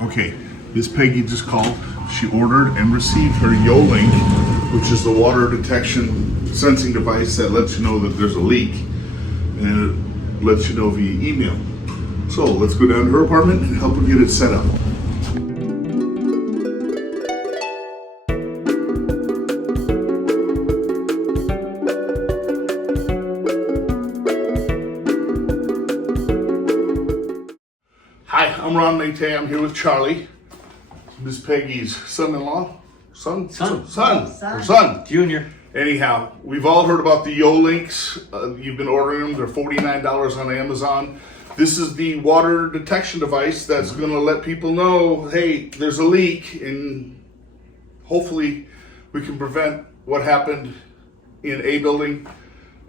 Okay, this Peggy just called. She ordered and received her YoLink, which is the water detection sensing device that lets you know that there's a leak, and it lets you know via email. So let's go down to her apartment and help her get it set up. Hi, I'm Ron Mayte. I'm here with Charlie, Miss Peggy's son-in-law. Son. Junior. Anyhow, we've all heard about the YoLinks. You've been ordering them. They're $49 on Amazon. This is the water detection device that's going to let people know, hey, there's a leak, and hopefully we can prevent what happened in A building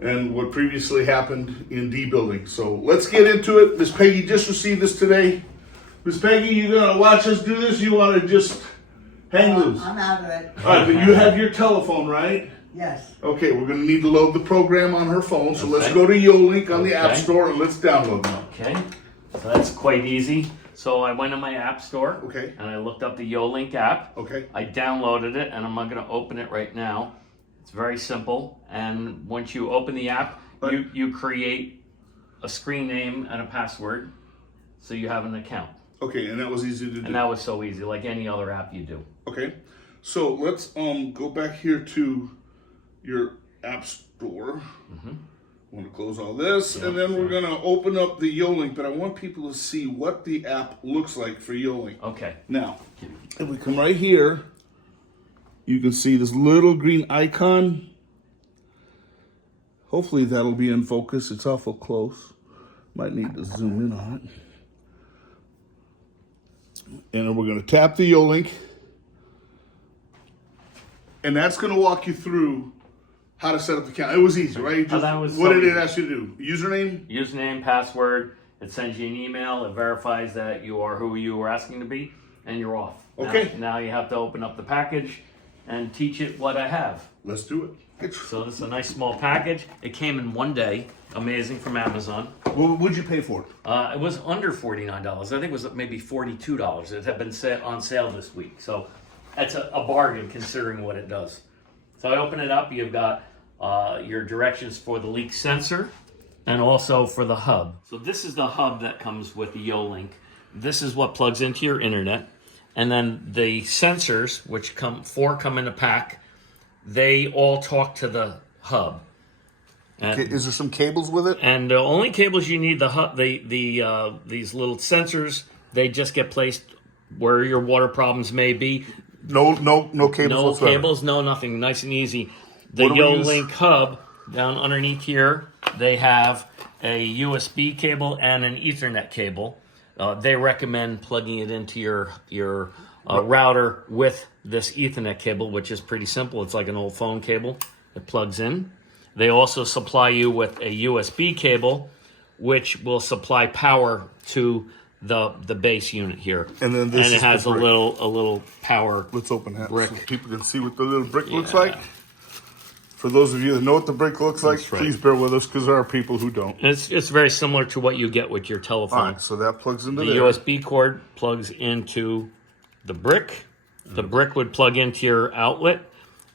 and what previously happened in D building. So let's get into it. Miss Peggy just received this today. Miss Peggy, you gonna watch us do this? You want to just hang loose? I'm out of it. All right, but you have your telephone, right? Yes. Okay, we're gonna need to load the program on her phone. So let's go to YoLink on the App Store and let's download them. Okay, so that's quite easy. So I went to my app store, Okay. and I looked up the YoLink app. Okay. I downloaded it, and I'm going to open it right now. It's very simple, and once you open the app, you create a screen name and a password, so you have an account. Okay, and that was easy to do. And that was so easy, like any other app you do. Okay, so let's go back here to your App Store. I want to close all this, and then we're going to open up the YoLink, but I want people to see what the app looks like for YoLink. Okay. Now, if we come right here, you can see this little green icon. Hopefully that'll be in focus. It's awful close. Might need to zoom in on it. And then we're going to tap the YoLink. And that's going to walk you through how to set up the account. It was easy, right? What did it ask you to do? Username? Username, password. It sends you an email. It verifies that you are who you were asking to be, and you're off. Okay. Now you have to open up the package and teach it what I have. Let's do it. So this is a nice small package. It came in one day. Amazing, from Amazon. What would you pay for it? It was under $49. I think it was maybe $42. It had been set on sale this week. So that's a bargain considering what it does. So I open it up. You've got your directions for the leak sensor and also for the hub. So this is the hub that comes with the YoLink. This is what plugs into your internet. And then the sensors, which come in a pack, they all talk to the hub. And, okay, is there some cables with it? And the only cables you need, the hub, these little sensors, they just get placed where your water problems may be. No cables No whatsoever. cables, no nothing. Nice and easy. The YoLink hub, down underneath here, they have a USB cable and an Ethernet cable. They recommend plugging it into your router with this Ethernet cable, which is pretty simple. It's like an old phone cable. It plugs in. They also supply you with a USB cable, which will supply power to the base unit here. And then it has a little power. Let's open that brick. so people can see what the little brick looks like. For those of you that know what the brick looks like, please bear with us because there are people who don't. It's very similar to what you get with your telephone. All right, so that plugs into the there. USB cord plugs into the brick. The brick would plug into your outlet,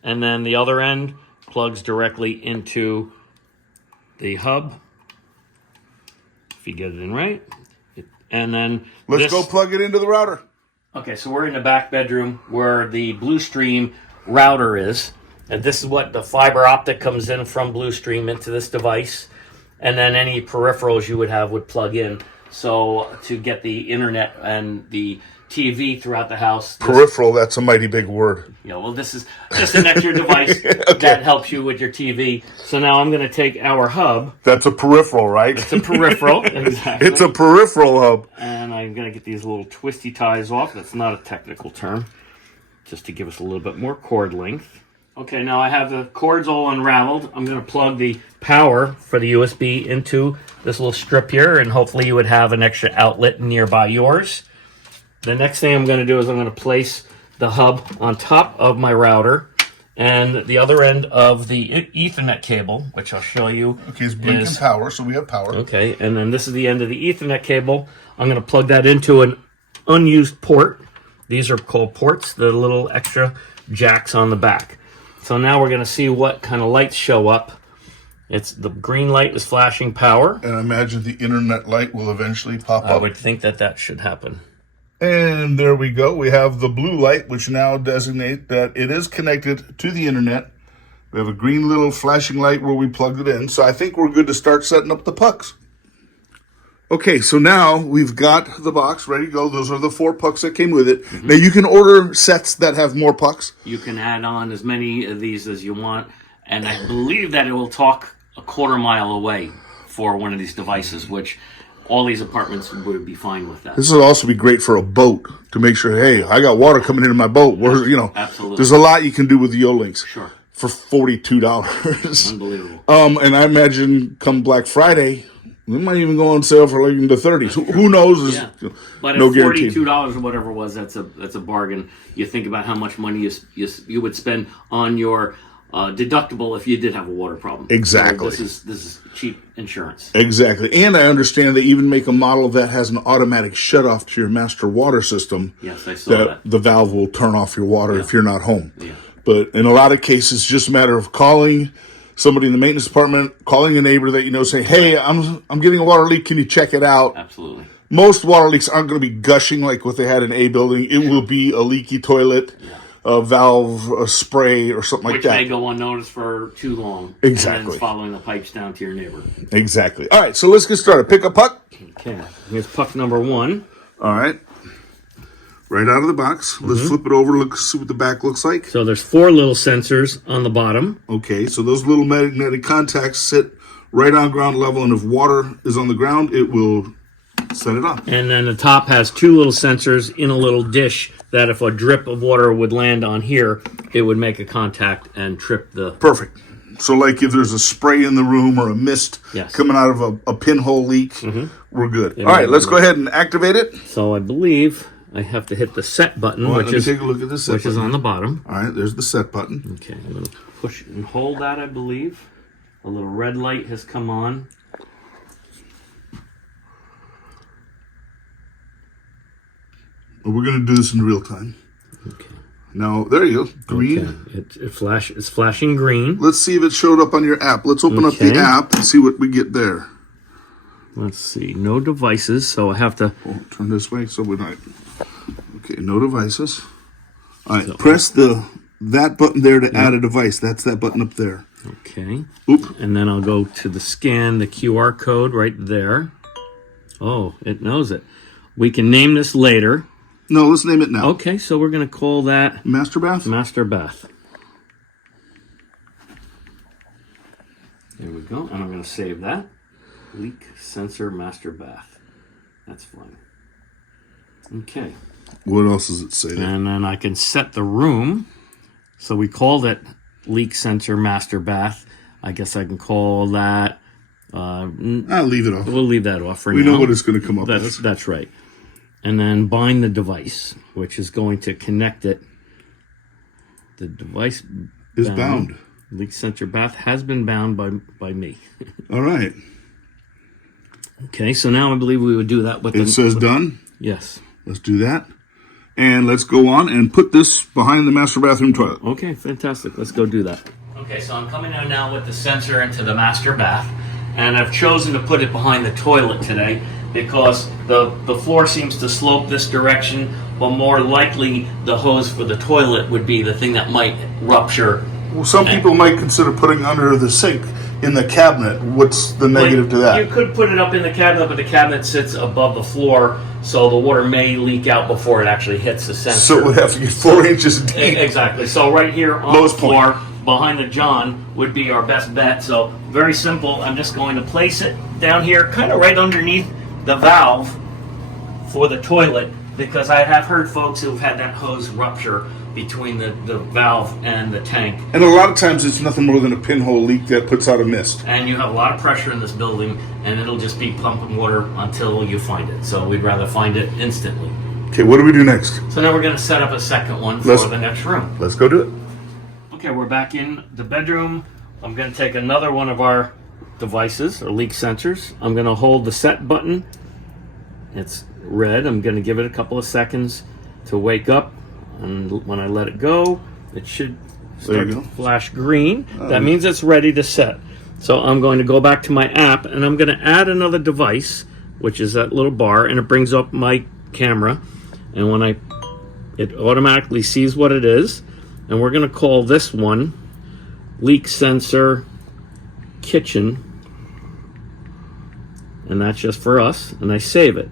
and then the other end plugs directly into the hub. If you get it in right. And then let's go plug it into the router. Okay, so we're in the back bedroom where the Bluestream router is. And this is what the fiber optic comes in from Bluestream into this device. And then any peripherals you would have would plug in. So to get the internet and the TV throughout the house. Peripheral, that's a mighty big word. Yeah, well, this is just an extra device that helps you with your TV. So now I'm going to take our hub. That's a peripheral, right? It's a peripheral, exactly. It's a peripheral hub. And I'm going to get these little twisty ties off. That's not a technical term. Just to give us a little bit more cord length. Okay, now I have the cords all unraveled. I'm going to plug the power for the USB into this little strip here, and hopefully you would have an extra outlet nearby yours. The next thing I'm going to do is I'm going to place the hub on top of my router, and the other end of the Ethernet cable, which I'll show you. Okay, it's blinking power, so we have power. Okay, and then this is the end of the Ethernet cable. I'm going to plug that into an unused port. These are called ports, the little extra jacks on the back. So now we're going to see what kind of lights show up. It's the green light is flashing power. And I imagine the internet light will eventually pop up. I would think that should happen. And there we go. We have the blue light, which now designate that it is connected to the internet. We have a green little flashing light where we plugged it in. So I think we're good to start setting up the pucks. Okay, so now we've got the box ready to go. Those are the 4 pucks that came with it. Now you can order sets that have more pucks. You can add on as many of these as you want, and I believe that it will talk a quarter mile away for one of these devices, which all these apartments would be fine with that. This would also be great for a boat to make sure, hey, I got water coming into my boat. Where's, Absolutely. There's a lot you can do with the YoLinks. Sure. For $42. Unbelievable. And I imagine come Black Friday, they might even go on sale for like in the 30s. Who knows? Yeah. But no at guarantee. $42 or whatever it was, that's a bargain. You think about how much money you would spend on your deductible if you did have a water problem. Exactly. So this is cheap insurance. Exactly. And I understand they even make a model that has an automatic shut-off to your master water system. Yes, I saw that. The valve will turn off your water if you're not home. Yeah. But in a lot of cases, it's just a matter of calling somebody in the maintenance department, calling a neighbor that you know, saying, hey, I'm getting a water leak. Can you check it out? Absolutely. Most water leaks aren't going to be gushing like what they had in A building. It will be a leaky toilet, a valve, a spray, or something like that. Which may go unnoticed for too long. Exactly. And then following the pipes down to your neighbor. Exactly. All right, so let's get started. Pick a puck. Okay. Here's puck number 1. All right. Right out of the box. Let's flip it over. See what the back looks like. So there's 4 little sensors on the bottom. Okay, so those little magnetic contacts sit right on ground level, and if water is on the ground, it will set it off. And then the top has 2 little sensors in a little dish that if a drip of water would land on here, it would make a contact and trip the... Perfect. So like if there's a spray in the room or a mist coming out of a pinhole leak, we're good. All right, let's go ahead and activate it. So I believe I have to hit the set button, Let me take a look at this set which is on the bottom. All right, there's the set button. Okay, I'm going to push and hold that, I believe. A little red light has come on. We're going to do this in real time. Okay. Now, there you go. Green. Okay. It's flashing green. Let's see if it showed up on your app. Let's open up the app and see what we get there. Let's see. No devices, so I have to... Oh, turn this way so we're not... Okay, no devices. All right, press that button there to add a device. That's that button up there. Okay. Oop. And then I'll go to the scan, the QR code right there. Oh, it knows it. We can name this later. No, let's name it now. Okay, so we're going to call that... Master Bath? Master Bath. There we go. And I'm going to save that. Leak sensor master bath. That's fine. Okay. What else does it say there? And then I can set the room. So we called it leak sensor master bath. I guess I can call that... I'll leave it off. We'll leave that off for now. We know what it's going to come up as. That's right. And then bind the device, which is going to connect it. The device is bound. Leak sensor bath has been bound by me. All right. Okay, so now I believe we would do that with it says done? Yes. Let's do that. And let's go on and put this behind the master bathroom toilet. Okay, fantastic. Let's go do that. Okay, so I'm coming in now with the sensor into the master bath, and I've chosen to put it behind the toilet today because the floor seems to slope this direction, but more likely the hose for the toilet would be the thing that might rupture. Well, some people might consider putting under the sink in the cabinet. What's the negative to that? You could put it up in the cabinet, but the cabinet sits above the floor, so the water may leak out before it actually hits the sensor. So it would have to get 4 inches deep. Exactly. So right here on the floor, behind the john, would be our best bet. So very simple. I'm just going to place it down here, kind of right underneath the valve for the toilet, because I have heard folks who've had that hose rupture between the valve and the tank. And a lot of times it's nothing more than a pinhole leak that puts out a mist. And you have a lot of pressure in this building, and it'll just be pumping water until you find it. So we'd rather find it instantly. Okay, what do we do next? So now we're going to set up a second one for the next room. Let's go do it. Okay, we're back in the bedroom. I'm going to take another one of our devices, or leak sensors. I'm going to hold the set button It's red. I'm going to give it a couple of seconds to wake up, and when I let it go, it should start to flash green. That means it's ready to set. So I'm going to go back to my app, and I'm going to add another device, which is that little bar, and it brings up my camera. And when it automatically sees what it is, and we're going to call this one Leak Sensor Kitchen, and that's just for us, and I save it.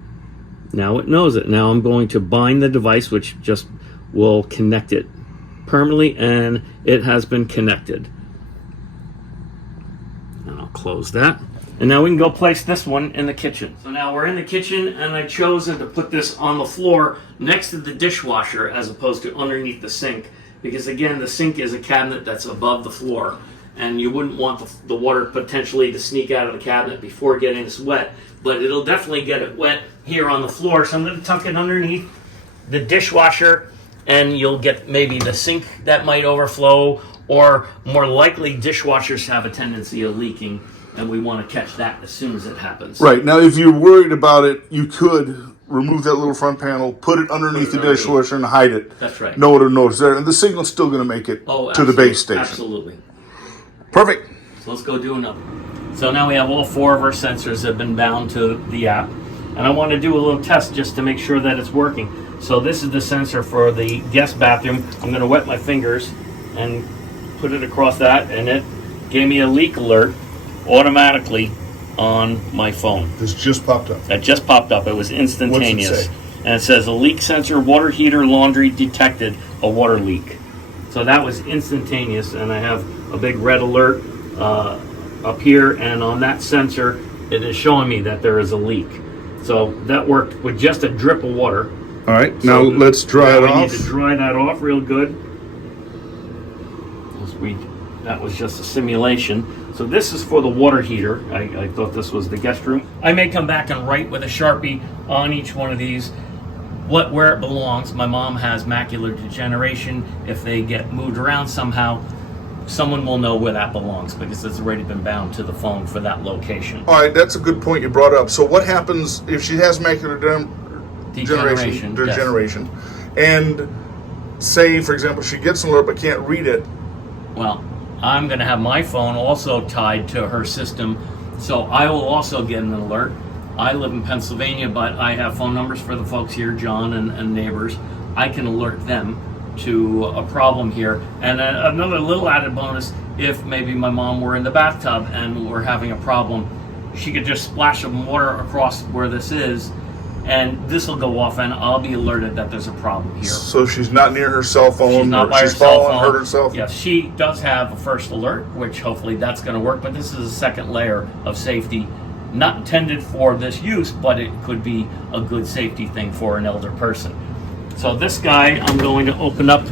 Now it knows it. Now I'm going to bind the device, which just will connect it permanently, and it has been connected. And I'll close that. And now we can go place this one in the kitchen. So now we're in the kitchen, and I chosen to put this on the floor next to the dishwasher as opposed to underneath the sink, because again, the sink is a cabinet that's above the floor, and you wouldn't want the water potentially to sneak out of the cabinet before getting this wet, but it'll definitely get it wet here on the floor. So I'm going to tuck it underneath the dishwasher, and you'll get maybe the sink that might overflow, or more likely dishwashers have a tendency of leaking, and we want to catch that as soon as it happens. Right. Now, if you're worried about it, you could remove that little front panel, put it underneath the dishwasher, and hide it. That's right. No one will notice there, and the signal's still going to make it to the base station. Absolutely. Perfect. So let's go do another. So now we have all 4 of our sensors that have been bound to the app, and I want to do a little test just to make sure that it's working. So this is the sensor for the guest bathroom. I'm going to wet my fingers and put it across that, and it gave me a leak alert automatically on my phone. This just popped up. It just popped up. It was instantaneous. What's it say? And it says a leak sensor, water heater, laundry detected a water leak. So that was instantaneous, and I have a big red alert up here, and on that sensor it is showing me that there is a leak. So that worked with just a drip of water. All right, now let's dry it off. We need to dry that off real good. That was just a simulation. So this is for the water heater. I thought this was the guest room. I may come back and write with a Sharpie on each one of these where it belongs. My mom has macular degeneration. If they get moved around somehow, someone will know where that belongs because it's already been bound to the phone for that location. All right, that's a good point you brought up. So what happens if she has macular degeneration, and say, for example, she gets an alert but can't read it? Well, I'm going to have my phone also tied to her system, so I will also get an alert. I live in Pennsylvania, but I have phone numbers for the folks here, John and neighbors. I can alert them to a problem here. And another little added bonus, if maybe my mom were in the bathtub and we're having a problem, she could just splash some water across where this is, and this will go off, and I'll be alerted that there's a problem here. So she's not near her cell phone. She's not by her cell phone. Hurt herself. Yes, she does have a first alert, which hopefully that's going to work. But this is a second layer of safety, not intended for this use, but it could be a good safety thing for an elder person. So this guy, I'm going to open up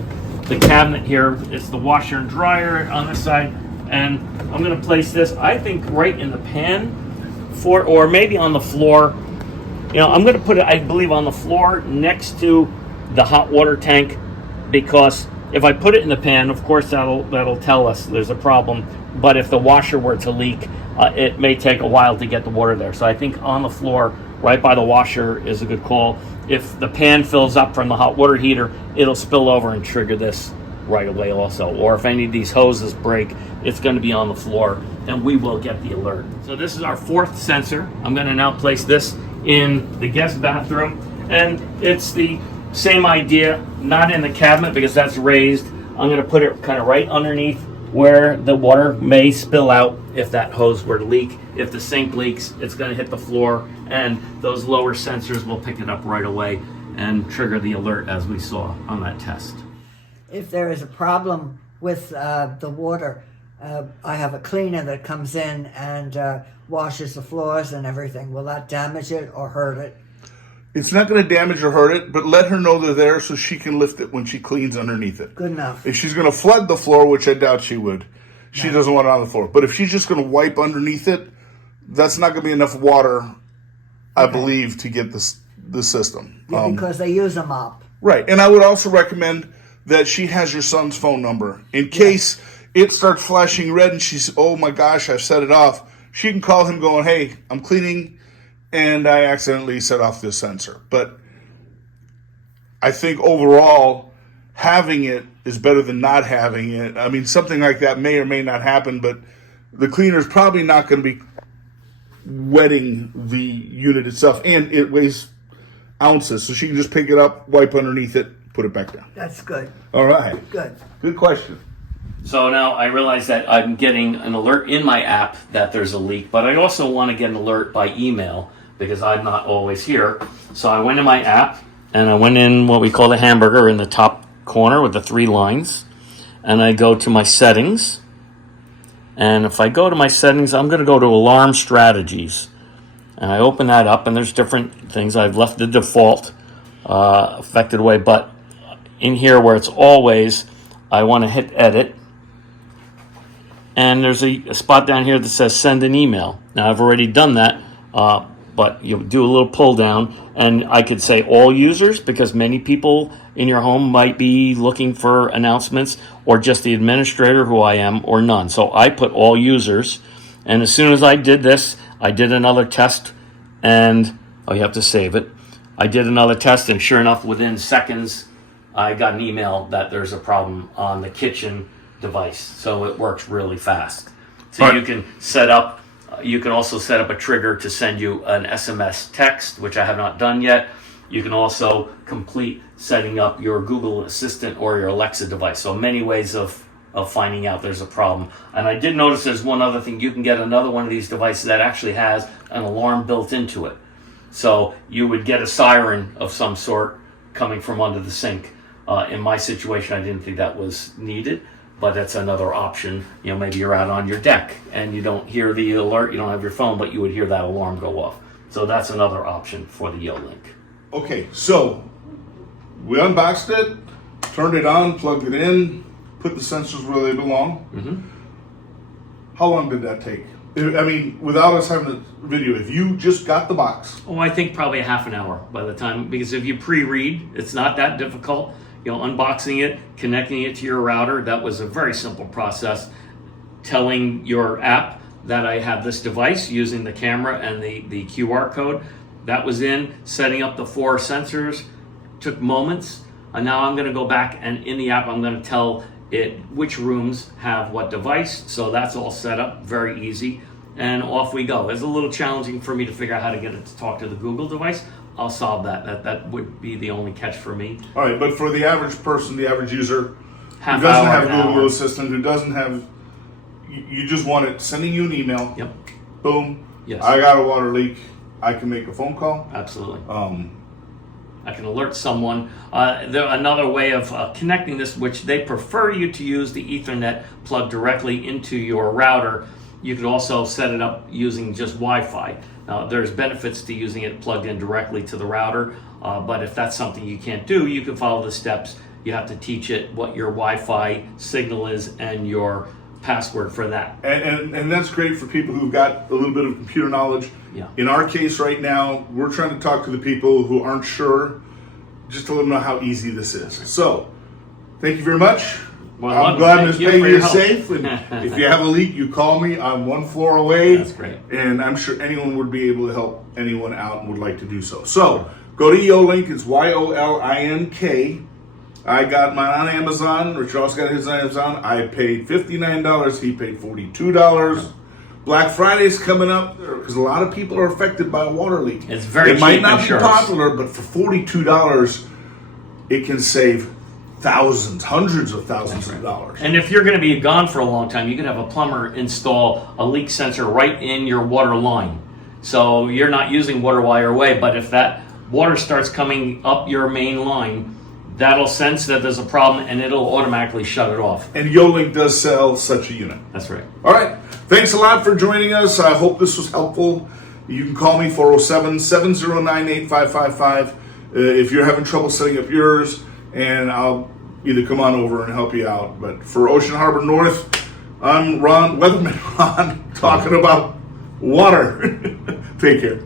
the cabinet here. It's the washer and dryer on this side, and I'm going to place this, I think, right in the pan, or maybe on the floor. You know, I'm going to put it, I believe, on the floor next to the hot water tank, because if I put it in the pan, of course, that'll tell us there's a problem. But if the washer were to leak, it may take a while to get the water there. So I think on the floor, right by the washer, is a good call. If the pan fills up from the hot water heater, it'll spill over and trigger this right away also. Or if any of these hoses break, it's going to be on the floor, and we will get the alert. So this is our 4th sensor. I'm going to now place this in the guest bathroom, and it's the same idea, not in the cabinet because that's raised. I'm going to put it kind of right underneath where the water may spill out if that hose were to leak. If the sink leaks, it's going to hit the floor, and those lower sensors will pick it up right away and trigger the alert as we saw on that test. If there is a problem with the water, I have a cleaner that comes in and washes the floors and everything. Will that damage it or hurt it? It's not going to damage or hurt it, but let her know they're there so she can lift it when she cleans underneath it. Good enough. If she's going to flood the floor, which I doubt she would, she doesn't want it on the floor. But if she's just going to wipe underneath it, that's not going to be enough water, I believe, to get the system. Yeah, because they use a mop. Right. And I would also recommend that she has your son's phone number. In case it starts flashing red and she's, oh my gosh, I've set it off, she can call him going, hey, I'm cleaning, and I accidentally set off this sensor. But I think overall, having it is better than not having it. I mean, something like that may or may not happen, but the cleaner is probably not going to be wetting the unit itself, and it weighs ounces, so she can just pick it up, wipe underneath it, put it back down. That's good. All right. Good question. So now I realize that I'm getting an alert in my app that there's a leak, but I also want to get an alert by email because I'm not always here. So I went in my app and I went in what we call the hamburger in the top corner with the 3 lines, and I go to my settings. And if I go to my settings, I'm going to go to alarm strategies. And I open that up, and there's different things. I've left the default affected away, but in here where it's always, I want to hit edit. And there's a spot down here that says send an email. Now I've already done that, but you do a little pull down, and I could say all users because many people in your home might be looking for announcements, or just the administrator who I am, or none. So I put all users, and as soon as I did this, I did another test, and you have to save it. I did another test, and sure enough, within seconds, I got an email that there's a problem on the kitchen device. So it works really fast. So you can set up, you can also set up a trigger to send you an SMS text, which I have not done yet. You can also complete setting up your Google Assistant or your Alexa device. So many ways of finding out there's a problem. And I did notice there's one other thing. You can get another one of these devices that actually has an alarm built into it. So you would get a siren of some sort coming from under the sink. In my situation, I didn't think that was needed, but that's another option. You know, maybe you're out on your deck and you don't hear the alert, you don't have your phone, but you would hear that alarm go off. So that's another option for the YoLink. Okay, so we unboxed it, turned it on, plugged it in, put the sensors where they belong. Mm-hmm. How long did that take? I mean, without us having a video, if you just got the box. Oh, I think probably a half an hour by the time, because if you pre-read, it's not that difficult. You know, unboxing it, connecting it to your router, that was a very simple process. Telling your app that I have this device using the camera and the QR code, that was in. Setting up the 4 sensors took moments. And now I'm going to go back, and in the app, I'm going to tell it which rooms have what device. So that's all set up, very easy. And off we go. It's a little challenging for me to figure out how to get it to talk to the Google device. I'll solve that. That would be the only catch for me. All right, but for the average person, the average user who Half doesn't hour, have an Google hour. Assistant, who doesn't have, you just want it sending you an email. Yep, Boom. Yes. I got a water leak. I can make a phone call. absolutely. I can alert someone. Another way of connecting this, which they prefer you to use the Ethernet plug directly into your router. You could also set it up using just Wi-Fi. Now, there's benefits to using it plugged in directly to the router, but if that's something you can't do, you can follow the steps. You have to teach it what your Wi-Fi signal is and your password for that. And that's great for people who've got a little bit of computer knowledge. Yeah. In our case right now, we're trying to talk to the people who aren't sure, just to let them know how easy this is. So, thank you very much. Well, I'm glad Ms. thank you for Peggy your is help. safe. And if you have a leak, you call me. I'm 1 floor away. That's great. And I'm sure anyone would be able to help anyone out and would like to do so. So, go to YoLink. It's YoLink. I got mine on Amazon. Richard also got his on Amazon. I paid $59. He paid $42. Black Friday's coming up because a lot of people are affected by a water leak. It's very It might cheap not be insurance. popular, but for $42, it can save thousands, hundreds of thousands of dollars. And if you're going to be gone for a long time, you can have a plumber install a leak sensor right in your water line. So you're not using water while you're away, but if that water starts coming up your main line, that'll sense that there's a problem and it'll automatically shut it off. And YoLink does sell such a unit. That's right. All right. Thanks a lot for joining us. I hope this was helpful. You can call me 407-709-8555 if you're having trouble setting up yours, and I'll either come on over and help you out. But for Ocean Harbor North, I'm Weatherman Ron, talking about water. Take care.